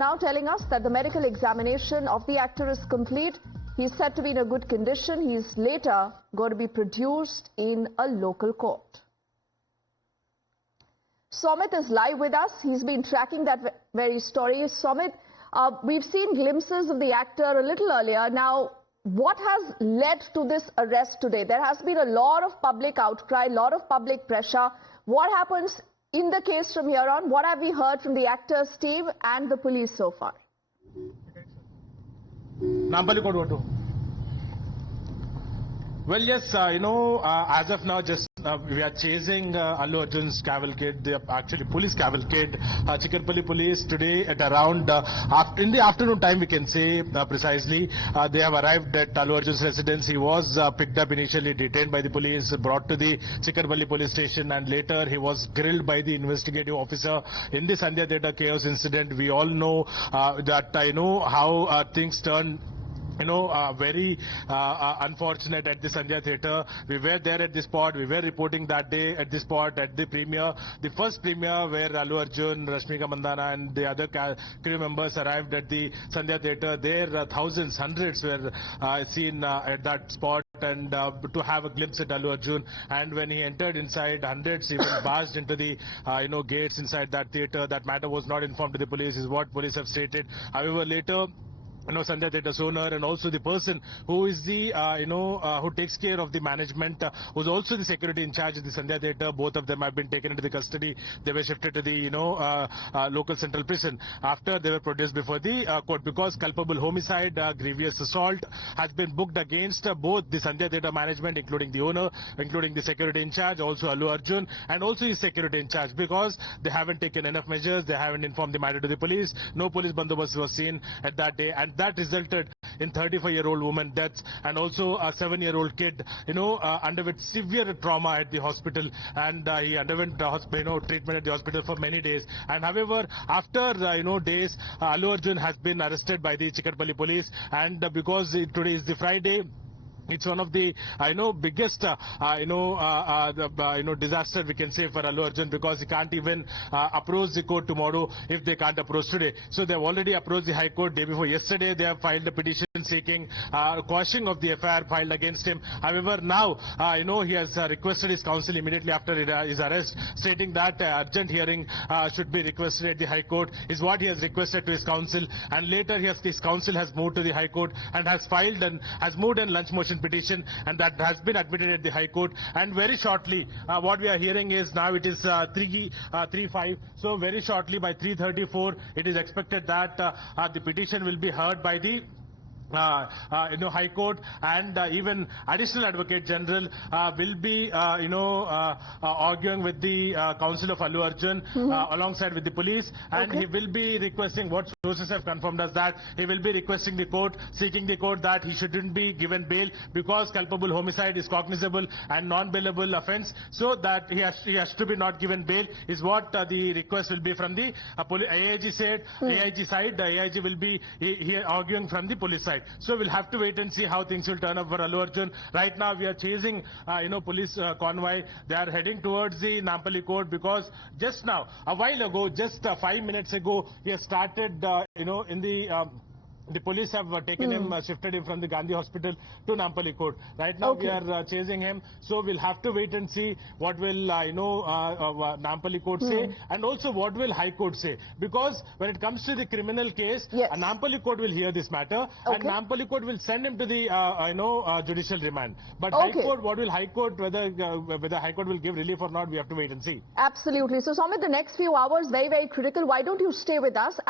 now telling us that the medical examination of the actor is complete. He's said to be in a good condition. He's later going to be produced in a local court. Somit is live with us. He's been tracking that very story. Somit, we've seen glimpses of the actor a little earlier. Now, what has led to this arrest today? There has been a lot of public outcry, a lot of public pressure. What happens in the case from here on? What have we heard from the actor's team and the police so far? Well, yes, as of now, just we are chasing Allu Arjun's cavalcade, actually police cavalcade, Chikkarpalli police today at around, in the afternoon time we can say precisely, they have arrived at Allu Arjun's residence. He was picked up initially, detained by the police, brought to the Chikkarpalli police station, and later he was grilled by the investigative officer in the Sandhya Theatre chaos incident. We all know that, how things turned. Very unfortunate at the Sandhya Theatre. We were there at the spot. We were reporting that day at the spot, at the premiere, the first premiere where Allu Arjun, Rashmika Mandanna and the other crew members arrived at the Sandhya Theatre. There thousands, hundreds were seen at that spot, and to have a glimpse at Allu Arjun. And when he entered inside, hundreds even barged into the gates inside that theatre. That matter was not informed to the police, is what police have stated. However, later, Sandhya Theatre's owner and also the person who is the, who takes care of the management, who's also the security in charge of the Sandhya Theatre. Both of them have been taken into the custody. They were shifted to the, local central prison after they were produced before the court, because culpable homicide, grievous assault has been booked against both the Sandhya Theatre management, including the owner, including the security in charge, also Allu Arjun, and also his security in charge, because they haven't taken enough measures. They haven't informed the matter to the police. No police bandobast was seen at that day, and that resulted in 35-year-old woman deaths, and also a 7-year-old kid, underwent severe trauma at the hospital, and he underwent treatment at the hospital for many days. And however, after days, Allu Arjun has been arrested by the Chikkarpalli police, and because today is the Friday, it's one of the, biggest, disaster we can say for Allu Arjun, because he can't even approach the court tomorrow if they can't approach today. So they've already approached the High Court day before yesterday. They have filed a petition seeking quashing of the FIR filed against him. However, now, he has requested his counsel immediately after his arrest, stating that urgent hearing should be requested at the High Court, is what he has requested to his counsel. And later, his counsel has moved to the High Court and has filed and has moved in lunch motion petition, and that has been admitted at the High Court. And very shortly, what we are hearing is now it is 3:05. So very shortly, by 3:34, it is expected that the petition will be heard by the High Court, and even Additional Advocate General will be, arguing with the counsel of Allu Arjun alongside with the police, and he will be requesting, what sources have confirmed us, that he will be requesting the court, seeking the court that he shouldn't be given bail, because culpable homicide is cognizable and non-bailable offence, so that he has to be not given bail, is what the request will be from the AIG said. AIG side, the AIG will be here arguing from the police side. So we'll have to wait and see how things will turn up for Allu Arjun. Right now we are chasing, police convoy. They are heading towards the Nampally court, because just now, a while ago, just 5 minutes ago, he has started, the police have taken him, shifted him from the Gandhi Hospital to Nampally Court. Right now we are chasing him, so we'll have to wait and see what will, Nampally Court say, and also what will High Court say. Because when it comes to the criminal case, Nampally Court will hear this matter, and Nampally Court will send him to the, judicial remand. But High Court, what will High Court, whether High Court will give relief or not, we have to wait and see. Absolutely. So, Somit, the next few hours, very, very critical. Why don't you stay with us?